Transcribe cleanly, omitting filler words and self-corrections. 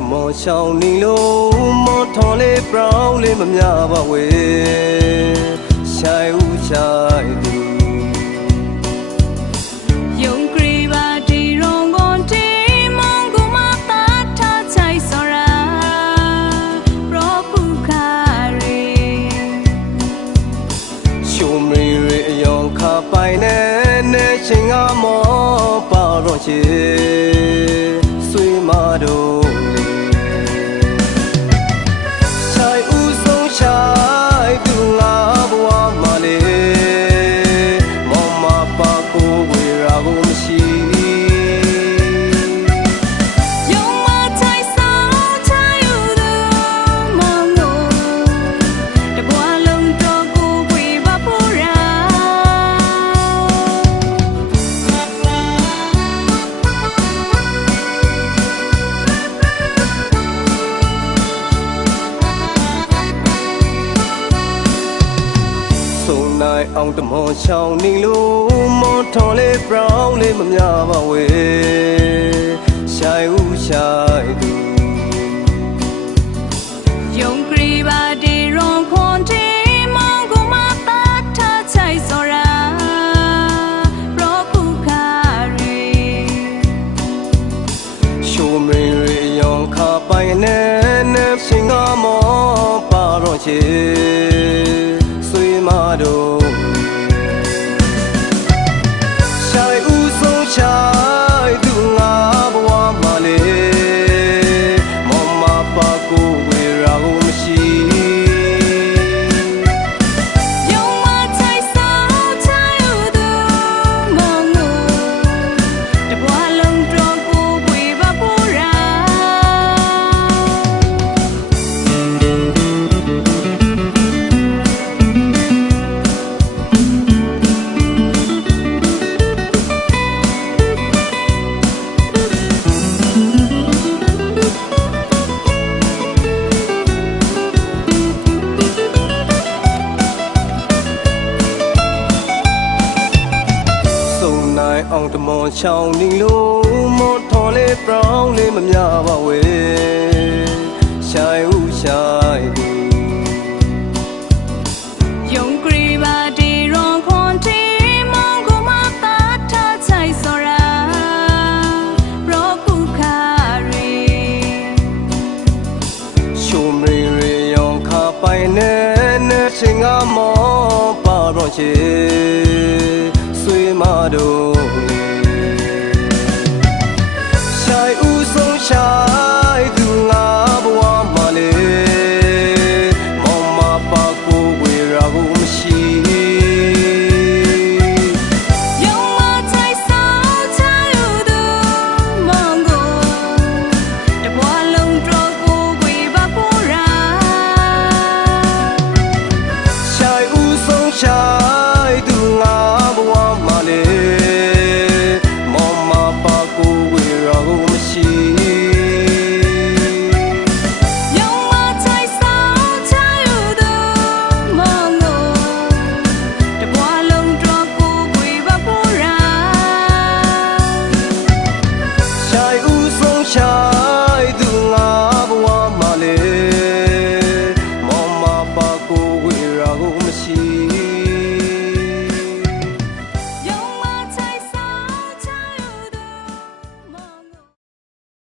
တမောရှောင်းနေလို့မောထော်လေးပြောင်းလေးမမြပါဝေရှိုင်ဦးရှိုင်သူယုံကြည်ပါဒီရုံကုန်တီမောင်ကူမသာထားချိုက်စောရာပရောပုခါရီရှုံမီရီအယောင်ခါပိုင်နဲ့ချင်းကမောပါတော့ချေဆွေမတို့အောင်တမောချောင်းနေလို့မောထော်လေးပြောင်းလေးမမြပါဝေရှိုင်ဦးရှိုင်သူယုံကြည်ပါဒီရုံခွန်တီမောင်ကူမသာထားချိုက်စောရာပရောပုခါရီရှုံမီရီယောင်ခါပိုင်နဲ့ရှင်ကမောပါတော့ချေဆွေမတို့အောင်တမောချောင်းနေလို့မောထော်လေးပြောင်းလေးမမြပါဝေရှိုင်ဦးရှိုင်သူယုံကြည်ပါဒီရုံခွန်တီမောင်ကူမသာထားချိုက်စောရာပရောပုခါရီရှုံမီရီယောင်ခါပိုင်နဲ့ချင်းကမောပါတော့ချေဆွေမတို့ရှိုင်သူငါဘဝမှာလေမောင်မပါကိုဝေရာကို